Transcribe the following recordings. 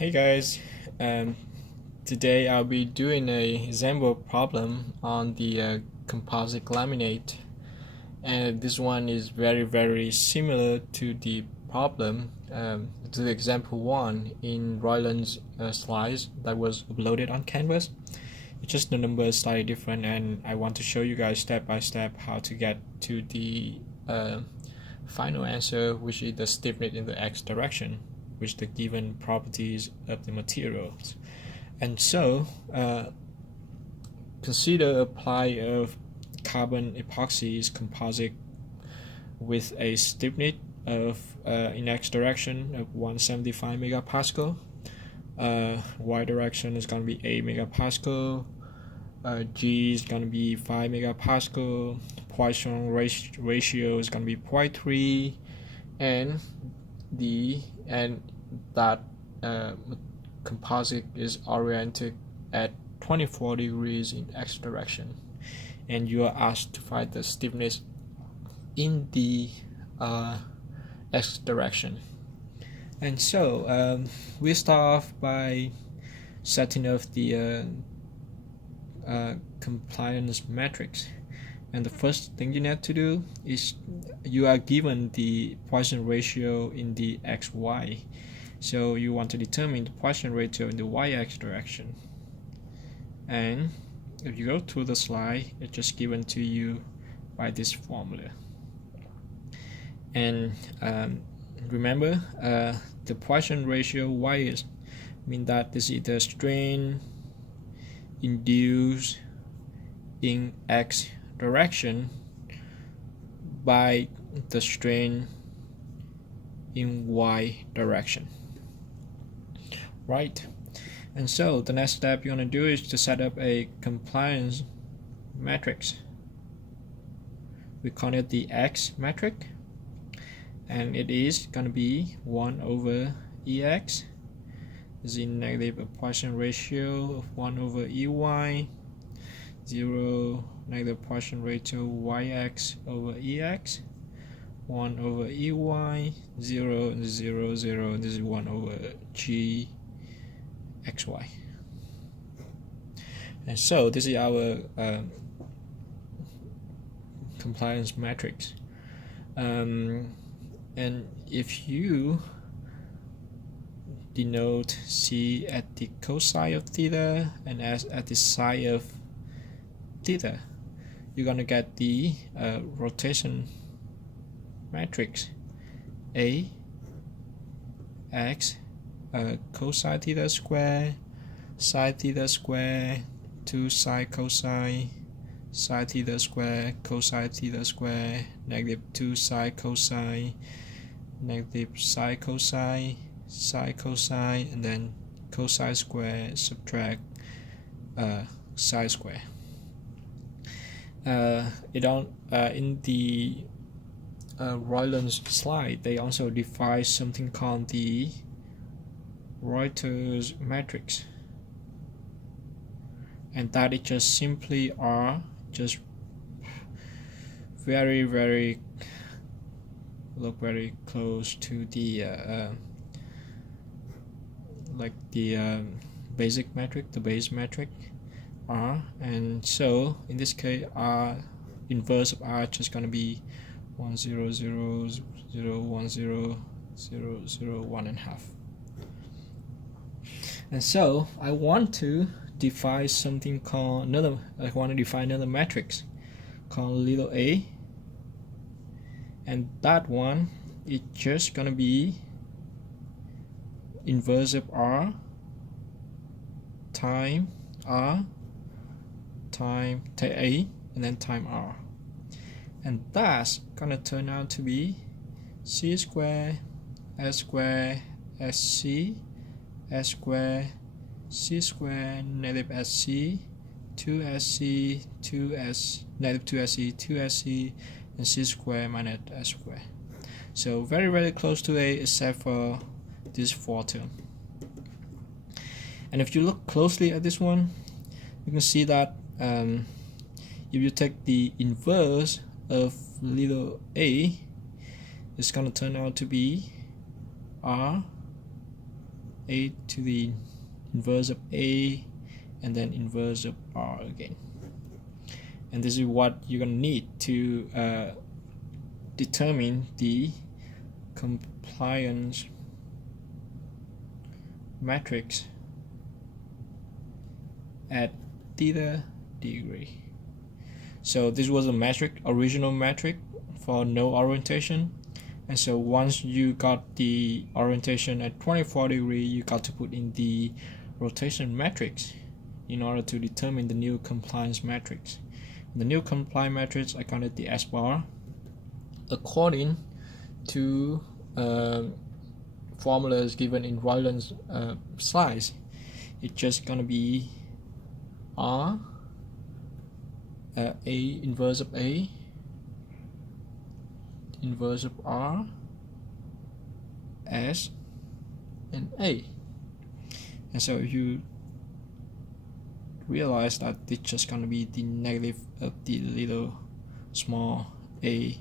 Hey guys, um, today I'll be doing a example problem on the composite laminate, and this one is very similar to the problem to the example one in Royland's slides that was uploaded on Canvas. It's just the numbers slightly different, and I want to show you guys step by step how to get to the final answer, which is the stiffness in the x direction, which the given properties of the materials. And so consider a ply of carbon epoxy is composite with a stiffness of in x direction of 175 megapascal. Y direction is going to be 8 megapascal. G is going to be 5 megapascal. Poisson ratio is going to be 0.3, and that composite is oriented at 24 degrees in x direction, and you are asked to find the stiffness in the x direction. And so we start off by setting up the compliance matrix. And the first thing you need to do is you are given the Poisson ratio in the xy. So you want to determine the Poisson ratio in the y-x direction. And if you go to the slide, it's just given to you by this formula. And remember, the Poisson ratio y is mean that this is the strain induced in x direction by the strain in y direction, right? And so the next step you want to do is to set up a compliance matrix. We call it the x metric, and it is going to be 1 over ex is in negative a Poisson ratio of 1 over ey, 0 negative Poisson ratio yx over ex, 1 over ey, 0, 0, 0, this is 1 over g xy. And so this is our compliance matrix. And if you denote C at the cosine of theta and S at the sine of theta, you're going to get the rotation matrix A x cosine theta square, sine theta square, 2 sine cosine, sine theta square, cosine theta square, negative 2 sine cosine, negative sine cosine, sine cosine, and then cosine square subtract sine square. In the Royland's slide, they also define something called the Reuters matrix, and that is just simply R, just very look very close to the like the basic metric, the base metric R. And so in this case, R inverse of R is just going to be 1 0 0 0 1 0 0 0 1.5. And so I want to define something called another matrix called little a, and that one is just gonna be inverse of R time R time A and then time R, and that's gonna turn out to be C square S square SC S square C square negative SC 2SC 2S negative 2SC 2SC and C square minus S square. So very close to A except for this 4 term. And if you look closely at this one, you can see that if you take the inverse of little a, it's going to turn out to be R a to the inverse of a, and then inverse of r again. And this is what you're gonna need to determine the compliance matrix at theta degree. So this was a original metric for no orientation, and so once you got the orientation at 24 degree, you got to put in the rotation matrix in order to determine the new compliance matrix. The new compliance matrix, I counted the S bar according to formulas given in Ryland's slides. It's just gonna be R, A inverse of A, inverse of R, S, and A. And so if you realize that it's just gonna be the negative of the little small a,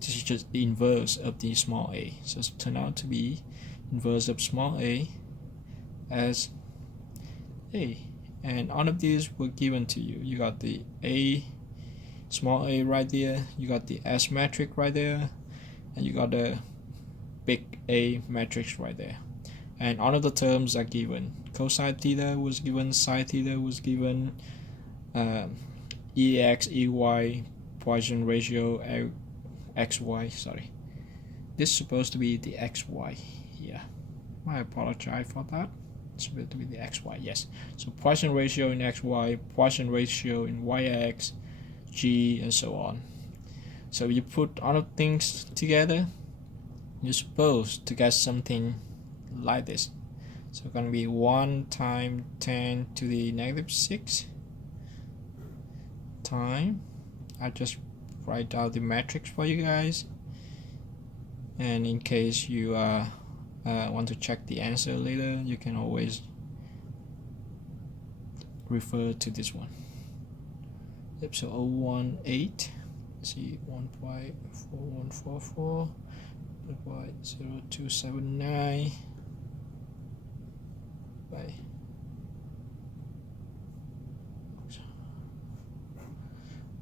this is just the inverse of the small a, so it turned out to be inverse of small a as a. And all of these were given to you. You got the a, small a right there, you got the S matrix right there, and you got the big A matrix right there. And all of the terms are given. Cosine theta was given, sine theta was given, EX, EY, Poisson ratio, XY, sorry. This is supposed to be the XY here. I apologize for that. It's supposed to be the XY, yes. So Poisson ratio in XY, Poisson ratio in YX, G, and so on. So you put all of things together, you're supposed to get something like this. So it's going to be 1 times 10 to the negative 6 time, I just write out the matrix for you guys, and in case you want to check the answer later, you can always refer to this one. Yep, so 018, see 1.4144 by 0279 by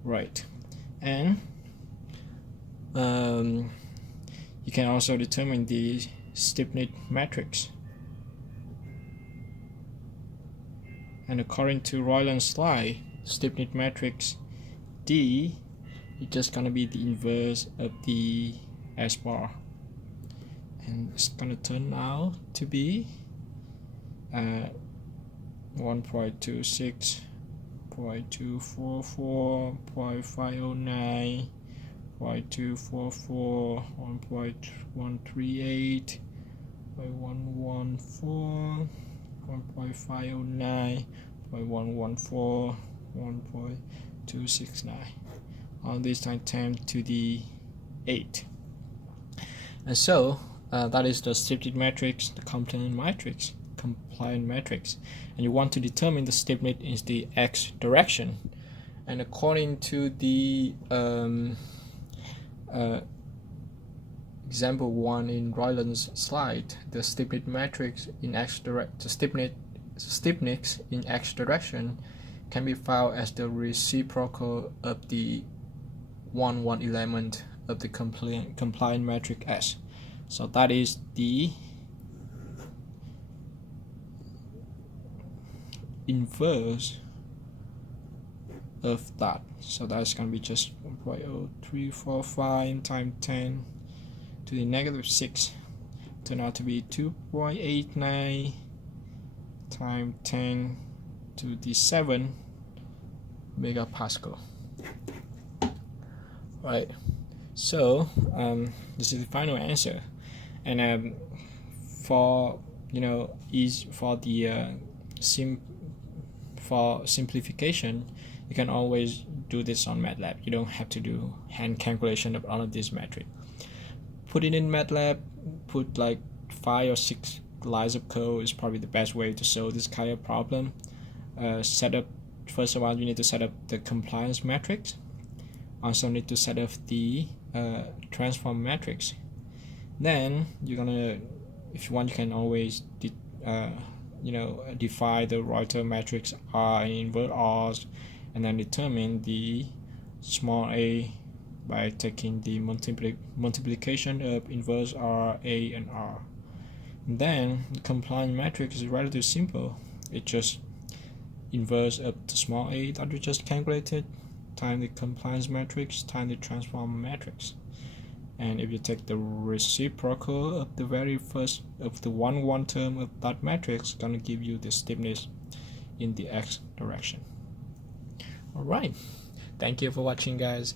right. And you can also determine the stiffness matrix, and according to Ryland's slide, stiffness matrix D is just gonna be the inverse of the S bar, and it's gonna turn out to be 1.26, 0.244, 0.509, 0.244, 1.138, 0.114, 1.509, 0.114, 1.269. All these times 10 to the 8. And so that is the stiffness matrix, the compliance matrix, and you want to determine the stiffness in the x direction. And according to the example 1 in Ryland's slide, the stiffness matrix in x stiffness in x direction can be found as the reciprocal of the 1 element of the compliance matrix S. So that is the inverse of that. So that's going to be just 1.0345 times 10 to the negative 6. Turn out to be 2.89 times 10 to the 7 megapascal. Right. So this is the final answer, and for for simplification, you can always do this on MATLAB. You don't have to do hand calculation of all of this metric. Put it in MATLAB, put like 5 or 6 lines of code is probably the best way to solve this kind of problem. First of all, you need to set up the compliance matrix. Also need to set up the transform matrix. Then you're gonna if you want, you can always define the Reuter matrix R and invert R's, and then determine the small a by taking the multiplication of inverse R, A, and R. And then the compliance matrix is relatively simple. It just inverse of the small a that we just calculated times the compliance matrix times the transform matrix. And if you take the reciprocal of the very first of the 1 term of that matrix, it's gonna give you the stiffness in the x direction. Alright, thank you for watching, guys.